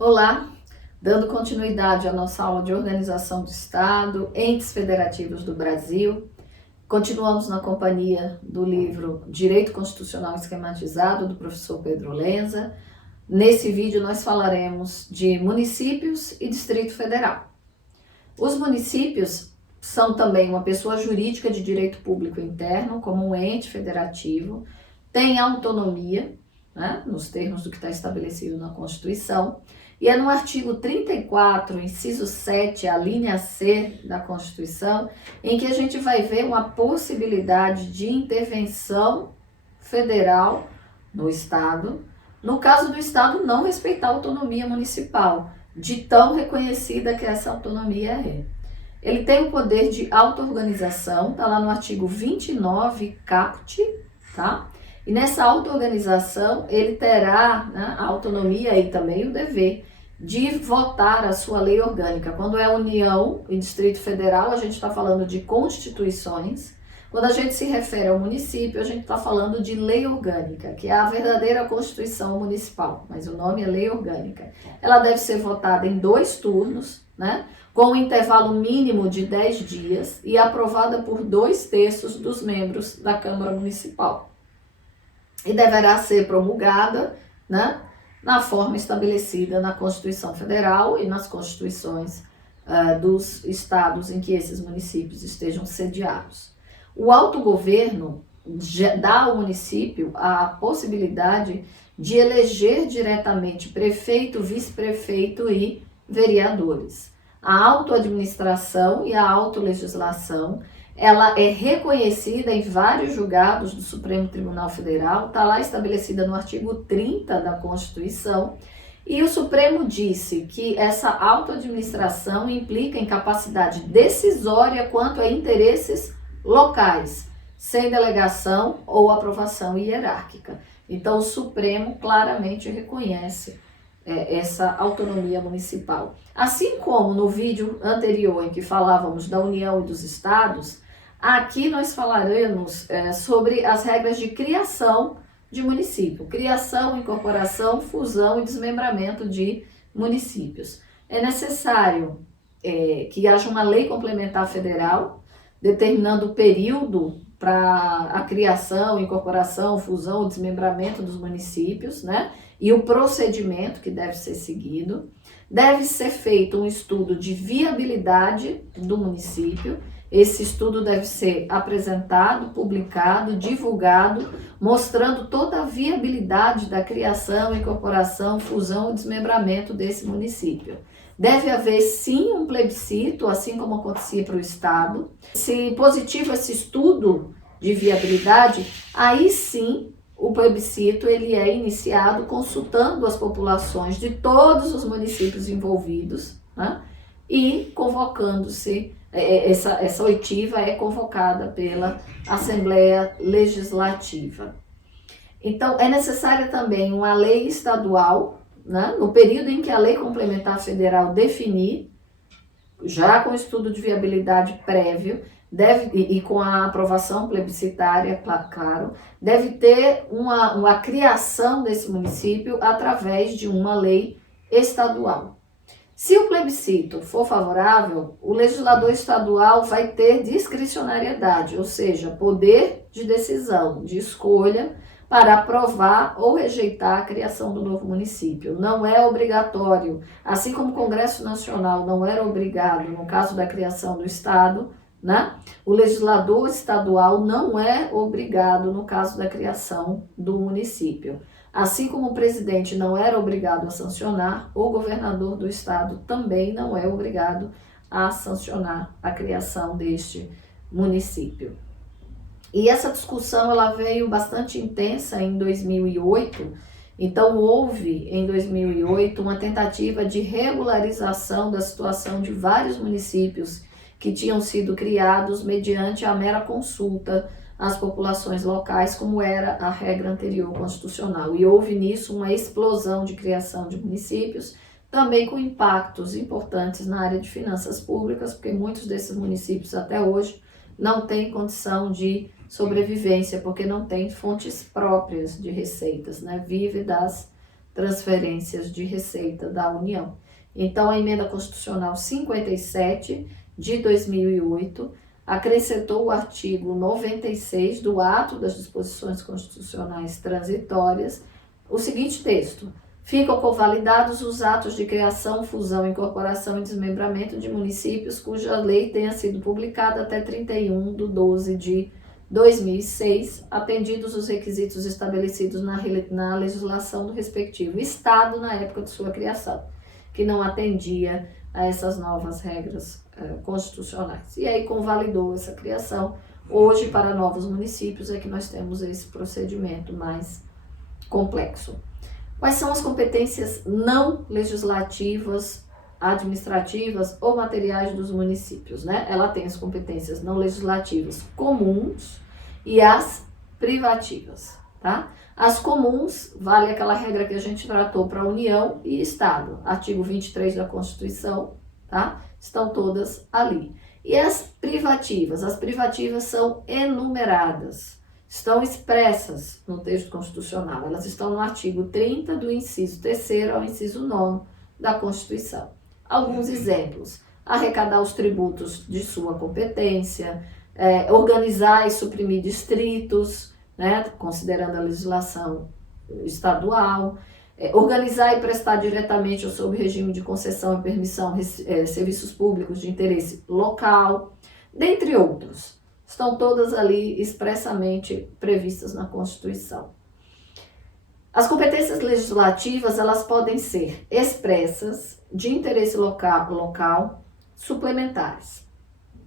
Olá, dando continuidade à nossa aula de organização do Estado, entes federativos do Brasil, continuamos na companhia do livro Direito Constitucional Esquematizado, do professor Pedro Lenza. Nesse vídeo nós falaremos de municípios e Distrito Federal. Os municípios são também uma pessoa jurídica de direito público interno, como um ente federativo, têm autonomia, né, nos termos do que está estabelecido na Constituição, e é no artigo 34, inciso 7, a linha C da Constituição, em que a gente vai ver uma possibilidade de intervenção federal no Estado, no caso do Estado não respeitar a autonomia municipal, de tão reconhecida que essa autonomia é. Ele tem o poder de auto-organização, está lá no artigo 29, caput, tá? E nessa auto-organização, ele terá, né, a autonomia e também o dever de votar a sua lei orgânica. Quando é União e Distrito Federal, a gente está falando de constituições. Quando a gente se refere ao município, a gente está falando de lei orgânica, que é a verdadeira Constituição Municipal, mas o nome é lei orgânica. Ela deve ser votada em 2 turnos, né, com um intervalo mínimo de 10 dias e aprovada por 2/3 dos membros da Câmara Municipal. E deverá ser promulgada, né, na forma estabelecida na Constituição Federal e nas constituições dos estados em que esses municípios estejam sediados. O autogoverno dá ao município a possibilidade de eleger diretamente prefeito, vice-prefeito e vereadores. A autoadministração e a autolegislação, ela é reconhecida em vários julgados do Supremo Tribunal Federal, está lá estabelecida no artigo 30 da Constituição, e o Supremo disse que essa autoadministração implica em capacidade decisória quanto a interesses locais, sem delegação ou aprovação hierárquica. Então o Supremo claramente reconhece essa autonomia municipal. Assim como no vídeo anterior em que falávamos da União e dos Estados, aqui nós falaremos sobre as regras de criação de município, criação, incorporação, fusão e desmembramento de municípios. É necessário que haja uma lei complementar federal, determinando o período para a criação, incorporação, fusão ou desmembramento dos municípios, né? E o procedimento que deve ser seguido. Deve ser feito um estudo de viabilidade do município. Esse estudo deve ser apresentado, publicado, divulgado, mostrando toda a viabilidade da criação, incorporação, fusão e desmembramento desse município. Deve haver, sim, um plebiscito, assim como acontecia para o Estado. Se positivo esse estudo de viabilidade, aí sim o plebiscito ele é iniciado consultando as populações de todos os municípios envolvidos, né? E convocando-se, essa oitiva é convocada pela Assembleia Legislativa. Então, é necessária também uma lei estadual, né, no período em que a lei complementar federal definir, já com estudo de viabilidade prévio, e com a aprovação plebiscitária, claro, deve ter uma criação desse município através de uma lei estadual. Se o plebiscito for favorável, o legislador estadual vai ter discricionariedade, ou seja, poder de decisão, de escolha, para aprovar ou rejeitar a criação do novo município. Não é obrigatório, assim como o Congresso Nacional não era obrigado no caso da criação do Estado, né? O legislador estadual não é obrigado no caso da criação do município. Assim como o presidente não era obrigado a sancionar, o governador do estado também não é obrigado a sancionar a criação deste município. E essa discussão ela veio bastante intensa em 2008, então houve em 2008 uma tentativa de regularização da situação de vários municípios que tinham sido criados mediante a mera consulta às populações locais, como era a regra anterior constitucional. E houve nisso uma explosão de criação de municípios, também com impactos importantes na área de finanças públicas, porque muitos desses municípios até hoje não têm condição de sobrevivência, porque não têm fontes próprias de receitas, né? Vive das transferências de receita da União. Então, a Emenda Constitucional 57 de 2008 acrescentou o artigo 96 do Ato das Disposições Constitucionais Transitórias, o seguinte texto: ficam convalidados os atos de criação, fusão, incorporação e desmembramento de municípios cuja lei tenha sido publicada até 31/12 de 2006, atendidos os requisitos estabelecidos na legislação do respectivo Estado na época de sua criação, que não atendia a essas novas regras constitucionais. E aí convalidou essa criação. Hoje, para novos municípios, é que nós temos esse procedimento mais complexo. Quais são as competências não legislativas, administrativas ou materiais dos municípios, né? Ela tem as competências não legislativas comuns e as privativas, tá? As comuns, vale aquela regra que a gente tratou para União e Estado, artigo 23 da Constituição, tá? Estão todas ali. E as privativas são enumeradas, estão expressas no texto constitucional, elas estão no artigo 30 do inciso 3º ao inciso 9º da Constituição. Alguns exemplos: arrecadar os tributos de sua competência, organizar e suprimir distritos, né, considerando a legislação estadual, organizar e prestar diretamente ou sob regime de concessão e permissão serviços públicos de interesse local, dentre outros. Estão todas ali expressamente previstas na Constituição. As competências legislativas, elas podem ser expressas, de interesse local, suplementares.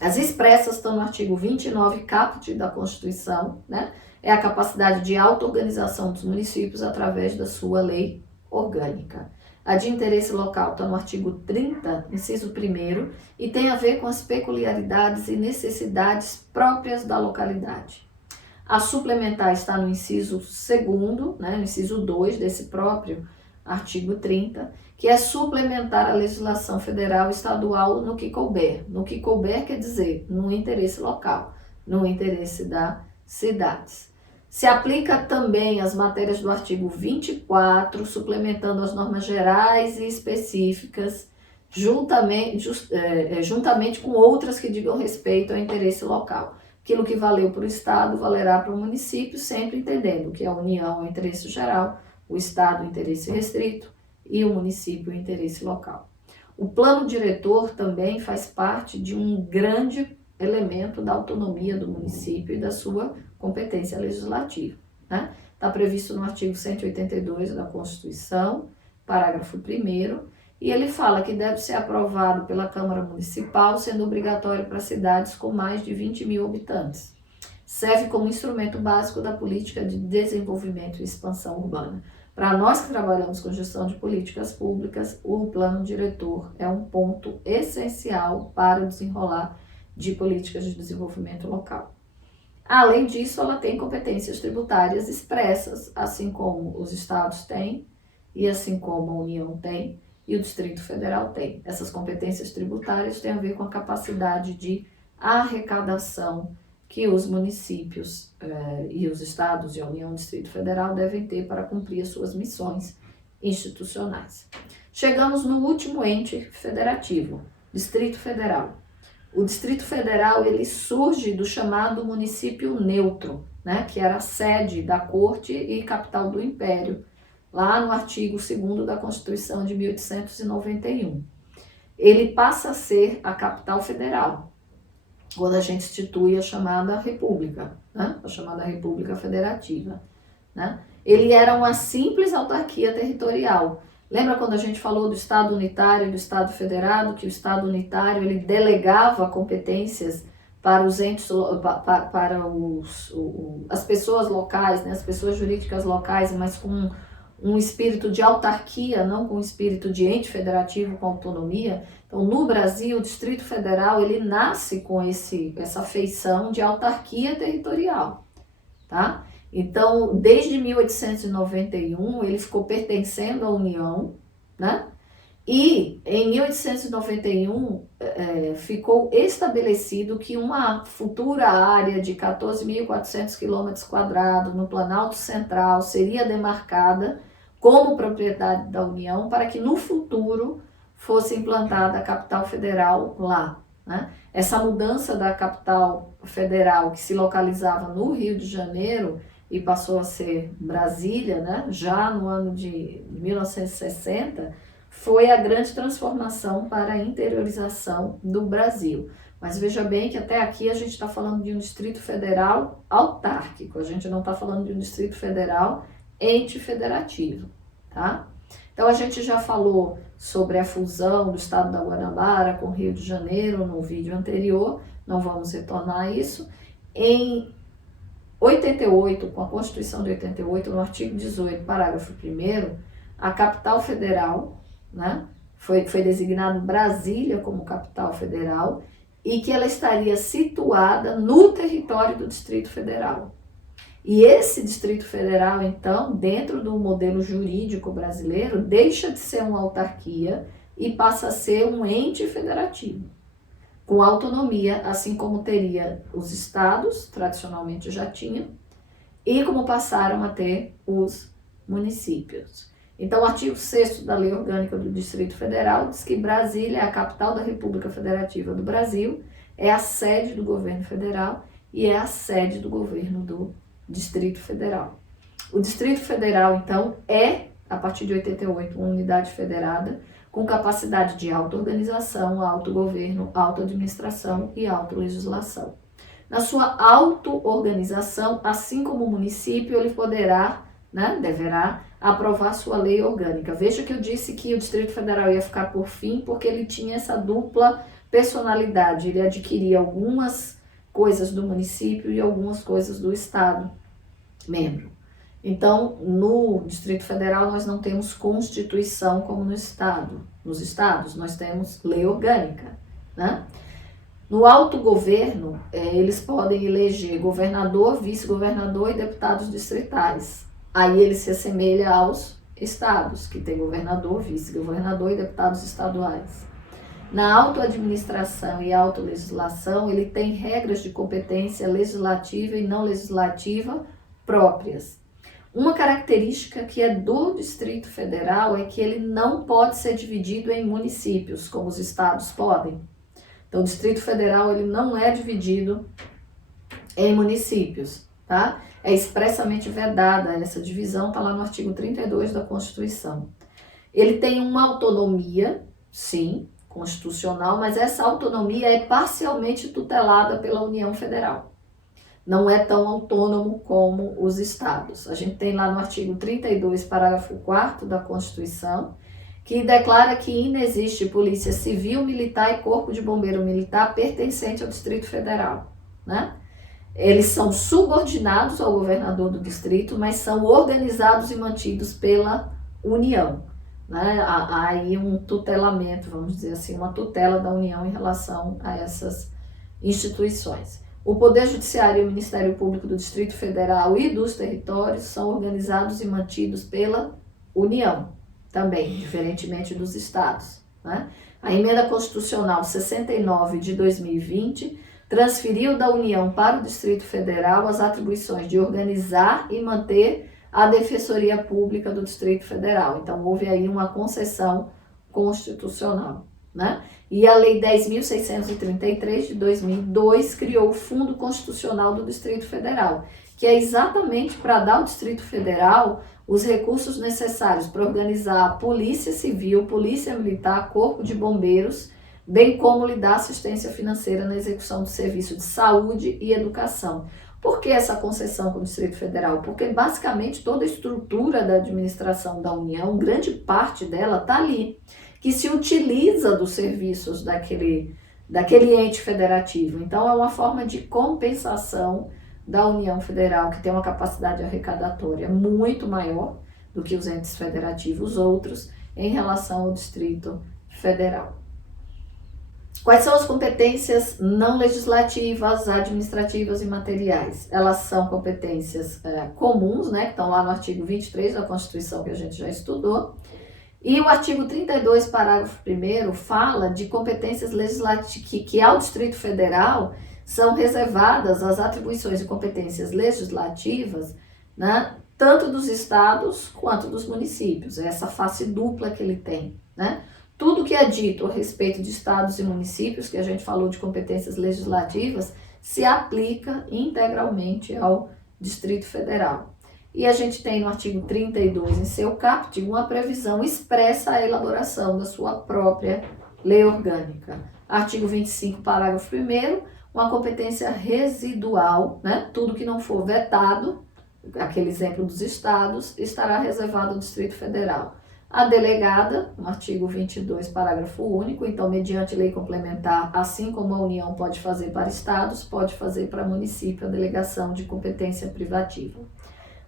As expressas estão no artigo 29 caput da Constituição, né? É a capacidade de auto-organização dos municípios através da sua lei orgânica. A de interesse local está no artigo 30, inciso 1º, e tem a ver com as peculiaridades e necessidades próprias da localidade. A suplementar está no inciso 2º, né, no inciso 2 desse próprio artigo 30, que é suplementar a legislação federal e estadual no que couber. No que couber quer dizer no interesse local, no interesse das cidades. Se aplica também às matérias do artigo 24, suplementando as normas gerais e específicas, juntamente com outras que digam respeito ao interesse local. Aquilo que valeu para o Estado, valerá para o município, sempre entendendo que a União é o interesse geral, o Estado o interesse restrito e o município o interesse local. O plano diretor também faz parte de um grande elemento da autonomia do município e da sua competência legislativa, né? Está previsto no artigo 182 da Constituição, parágrafo 1º, e ele fala que deve ser aprovado pela Câmara Municipal, sendo obrigatório para cidades com mais de 20 mil habitantes. Serve como instrumento básico da política de desenvolvimento e expansão urbana. Para nós que trabalhamos com gestão de políticas públicas, o plano diretor é um ponto essencial para o desenrolar de políticas de desenvolvimento local. Além disso, ela tem competências tributárias expressas, assim como os estados têm, e assim como a União tem, e o Distrito Federal tem. Essas competências tributárias têm a ver com a capacidade de arrecadação que os municípios e os estados e a União e o Distrito Federal devem ter para cumprir as suas missões institucionais. Chegamos no último ente federativo, Distrito Federal. O Distrito Federal, ele surge do chamado município neutro, né, que era a sede da corte e capital do império, lá no artigo 2º da Constituição de 1891. Ele passa a ser a capital federal, quando a gente institui a chamada República, né, a chamada República Federativa, né? Ele era uma simples autarquia territorial. Lembra quando a gente falou do Estado unitário e do Estado federado, que o Estado unitário ele delegava competências para os entes, as pessoas locais, né, as pessoas jurídicas locais, mas com um espírito de autarquia, não com um espírito de ente federativo com autonomia. Então, no Brasil, o Distrito Federal ele nasce com essa feição de autarquia territorial, tá? Então, desde 1891, ele ficou pertencendo à União, né? E em 1891 ficou estabelecido que uma futura área de 14.400 km² no Planalto Central seria demarcada como propriedade da União para que no futuro fosse implantada a capital federal lá, né? Essa mudança da capital federal, que se localizava no Rio de Janeiro e passou a ser Brasília, né? Já no ano de 1960, foi a grande transformação para a interiorização do Brasil. Mas veja bem que até aqui a gente está falando de um Distrito Federal autárquico, a gente não está falando de um Distrito Federal ente federativo, tá? Então a gente já falou sobre a fusão do estado da Guanabara com o Rio de Janeiro no vídeo anterior, não vamos retornar a isso. Em 88, com a Constituição de 88, no artigo 18, parágrafo 1º, a capital federal, né, foi designado Brasília como capital federal e que ela estaria situada no território do Distrito Federal. E esse Distrito Federal, então, dentro do modelo jurídico brasileiro, deixa de ser uma autarquia e passa a ser um ente federativo, com autonomia, assim como teria os estados, tradicionalmente já tinham, e como passaram a ter os municípios. Então, o artigo 6º da Lei Orgânica do Distrito Federal diz que Brasília é a capital da República Federativa do Brasil, é a sede do governo federal e é a sede do governo do Distrito Federal. O Distrito Federal, então, é, a partir de 88, uma unidade federada com capacidade de auto-organização, autogoverno, auto-administração e auto-legislação. Na sua auto-organização, assim como o município, ele poderá, né, deverá aprovar sua lei orgânica. Veja que eu disse que o Distrito Federal ia ficar por fim porque ele tinha essa dupla personalidade, ele adquiria algumas coisas do município e algumas coisas do estado membro. Então, no Distrito Federal nós não temos Constituição como no estado. Nos estados nós temos lei orgânica, né? No autogoverno, eles podem eleger governador, vice-governador e deputados distritais. Aí ele se assemelha aos estados, que tem governador, vice-governador e deputados estaduais. Na autoadministração e autolegislação, ele tem regras de competência legislativa e não legislativa próprias. Uma característica que é do Distrito Federal é que ele não pode ser dividido em municípios, como os estados podem. Então, o Distrito Federal ele não é dividido em municípios, tá? É expressamente vedada essa divisão, está lá no artigo 32 da Constituição. Ele tem uma autonomia, sim, constitucional, mas essa autonomia é parcialmente tutelada pela União Federal. Não é tão autônomo como os estados. A gente tem lá no artigo 32, parágrafo 4º da Constituição, que declara que inexiste polícia civil, militar e corpo de bombeiro militar pertencente ao Distrito Federal, né? Eles são subordinados ao governador do distrito, mas são organizados e mantidos pela União, né? Há aí um tutelamento, vamos dizer assim, uma tutela da União em relação a essas instituições. O Poder Judiciário e o Ministério Público do Distrito Federal e dos territórios são organizados e mantidos pela União, também, diferentemente dos estados, né? A Emenda Constitucional 69 de 2020 transferiu da União para o Distrito Federal as atribuições de organizar e manter a Defensoria Pública do Distrito Federal. Então, houve aí uma concessão constitucional, né? E a Lei 10.633 de 2002 criou o Fundo Constitucional do Distrito Federal, que é exatamente para dar ao Distrito Federal os recursos necessários para organizar a Polícia Civil, Polícia Militar, Corpo de Bombeiros, bem como lhe dar assistência financeira na execução do serviço de saúde e educação. Por que essa concessão com o Distrito Federal? Porque basicamente toda a estrutura da administração da União, grande parte dela está ali, que se utiliza dos serviços daquele ente federativo. Então é uma forma de compensação da União Federal, que tem uma capacidade arrecadatória muito maior do que os entes federativos outros em relação ao Distrito Federal. Quais são as competências não legislativas, administrativas e materiais? Elas são competências comuns, né, que estão lá no artigo 23 da Constituição, que a gente já estudou. E o artigo 32, parágrafo 1º, fala de competências legislativas, que ao Distrito Federal são reservadas as atribuições e competências legislativas, né, tanto dos estados quanto dos municípios. É essa face dupla que ele tem, né? Tudo que é dito a respeito de estados e municípios, que a gente falou de competências legislativas, se aplica integralmente ao Distrito Federal. E a gente tem no artigo 32, em seu caput, uma previsão expressa a elaboração da sua própria lei orgânica. Artigo 25, parágrafo 1º, uma competência residual, né? Tudo que não for vetado, aquele exemplo dos estados, estará reservado ao Distrito Federal. A delegada, no artigo 22, parágrafo único, então, mediante lei complementar, assim como a União pode fazer para estados, pode fazer para município a delegação de competência privativa.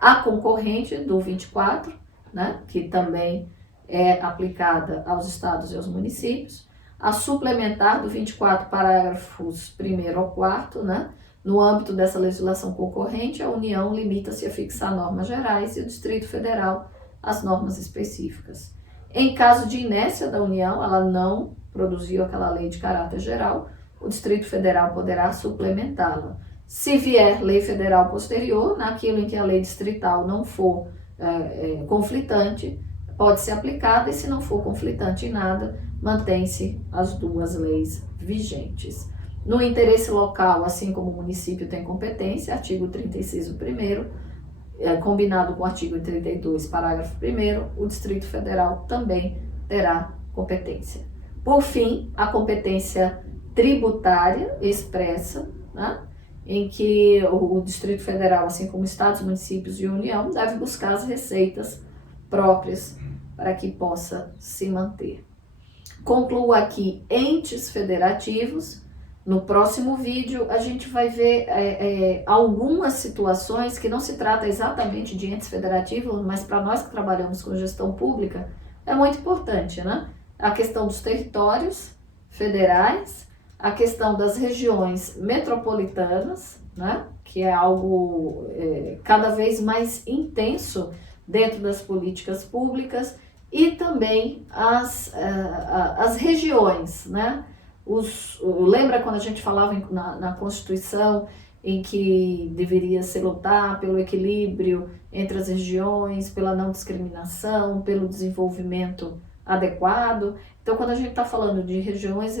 A concorrente do 24, né, que também é aplicada aos estados e aos municípios. A suplementar do 24, parágrafos 1º ao 4º, né, no âmbito dessa legislação concorrente, a União limita-se a fixar normas gerais e o Distrito Federal as normas específicas. Em caso de inércia da União, ela não produziu aquela lei de caráter geral, o Distrito Federal poderá suplementá-la. Se vier lei federal posterior, naquilo em que a lei distrital não for conflitante, pode ser aplicada, e se não for conflitante em nada, mantém-se as duas leis vigentes. No interesse local, assim como o município tem competência, artigo 36, o primeiro, combinado com o artigo 32, parágrafo 1º, o Distrito Federal também terá competência. Por fim, a competência tributária expressa, né, em que o Distrito Federal, assim como estados, municípios e União, deve buscar as receitas próprias para que possa se manter. Concluo aqui entes federativos. No próximo vídeo, a gente vai ver algumas situações que não se trata exatamente de entes federativos, mas para nós que trabalhamos com gestão pública, é muito importante, né? A questão dos territórios federais, a questão das regiões metropolitanas, né? Que é algo cada vez mais intenso dentro das políticas públicas, e também as regiões, né? Lembra quando a gente falava na Constituição em que deveria se lutar pelo equilíbrio entre as regiões, pela não discriminação, pelo desenvolvimento adequado? Então, quando a gente está falando de regiões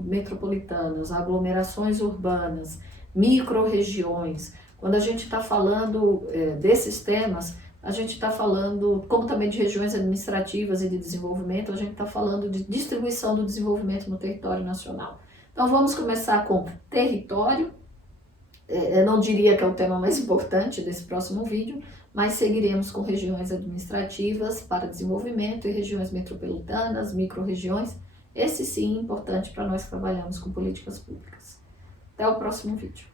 metropolitanas, aglomerações urbanas, micro-regiões, quando a gente está falando desses temas, a gente está falando, como também de regiões administrativas e de desenvolvimento, a gente está falando de distribuição do desenvolvimento no território nacional. Então vamos começar com território. Eu não diria que é o tema mais importante desse próximo vídeo, mas seguiremos com regiões administrativas para desenvolvimento e regiões metropolitanas, micro-regiões. Esse sim é importante para nós que trabalhamos com políticas públicas. Até o próximo vídeo.